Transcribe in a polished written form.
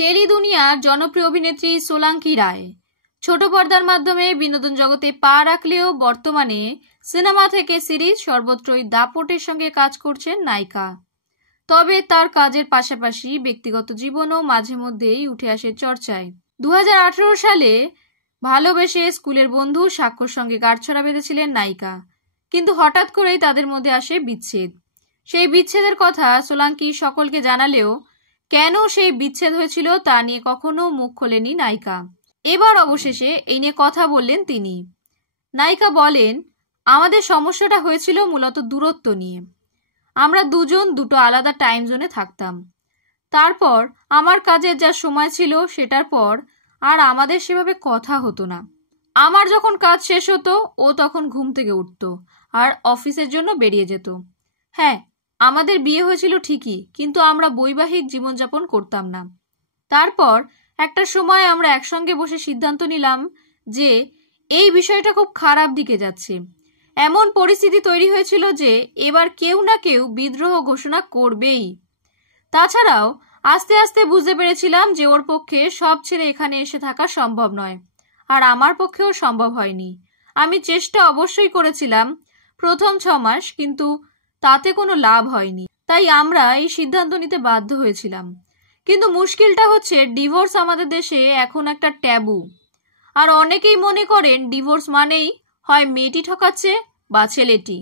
Tele দুনিয়ার জনপ্রিয় অভিনেত্রী সোলাঙ্কি রায় ছোট পর্দার মাধ্যমে বিনোদন জগতে পা রাখলেও বর্তমানে সিনেমা থেকে সিরিজ সর্বত্রই দাপটের সঙ্গে কাজ করছেন নায়িকা। তবে তার কাজের পাশাপাশি ব্যক্তিগত জীবনও মাঝে মধ্যেই উঠে আসে চর্চায়। 2018 সালে ভালোবেসে স্কুলের বন্ধু সাক্ষ্যর সঙ্গে গাঁটছড়া বেঁধেছিলেন নায়িকা, কিন্তু হঠাৎ করেই তাদের মধ্যে আসে বিচ্ছেদ। সেই বিচ্ছেদের কথা সোলাঙ্কি সকলকে জানালেও কেন সেই বিচ্ছেদ হয়েছিল তা নিয়ে কখনো মুখ খোলেনি নায়িকা। এবার অবশেষে এই নিয়ে কথা বললেন তিনি। নায়িকা বলেন, আমাদের সমস্যাটা হয়েছিল মূলত দূরত্ব নিয়ে। আমরা দুজন দুটো আলাদা টাইম জোনে থাকতাম। তারপর আমার কাজের যা সময় ছিল সেটার পর আর আমাদের সেভাবে কথা হতো না। আমার যখন কাজ শেষ হতো ও তখন ঘুম থেকে উঠতো আর অফিসের জন্য বেরিয়ে যেত। হ্যাঁ, আমাদের বিয়ে হয়েছিল ঠিকই, কিন্তু আমরা বৈবাহিক জীবনযাপন করতাম না। তারপর একটা সময় আমরা একসঙ্গে বসে সিদ্ধান্ত নিলাম যে এই বিষয়টা খুব খারাপ দিকে যাচ্ছে। এমন পরিস্থিতি তৈরি হয়েছিল যে এবার কেউ না কেউ বিদ্রোহ ঘোষণা করবেই। তাছাড়াও আস্তে আস্তে বুঝতে পেরেছিলাম যে ওর পক্ষে সব ছেড়ে এখানে এসে থাকা সম্ভব নয়, আর আমার পক্ষেও সম্ভব হয়নি। আমি চেষ্টা অবশ্যই করেছিলাম প্রথম 6 মাস, কিন্তু তাতে কোনো লাভ হয়নি। তাই আমরা এই সিদ্ধান্ত নিতে বাধ্য হয়েছিলাম। কিন্তু মুশকিলটা হচ্ছে ডিভোর্স আমাদের দেশে এখন একটা ট্যাবু। আর অনেকেই মনে করেন ডিভোর্স মানেই হয় মেয়েটি ঠকাচ্ছে বা ছেলেটি।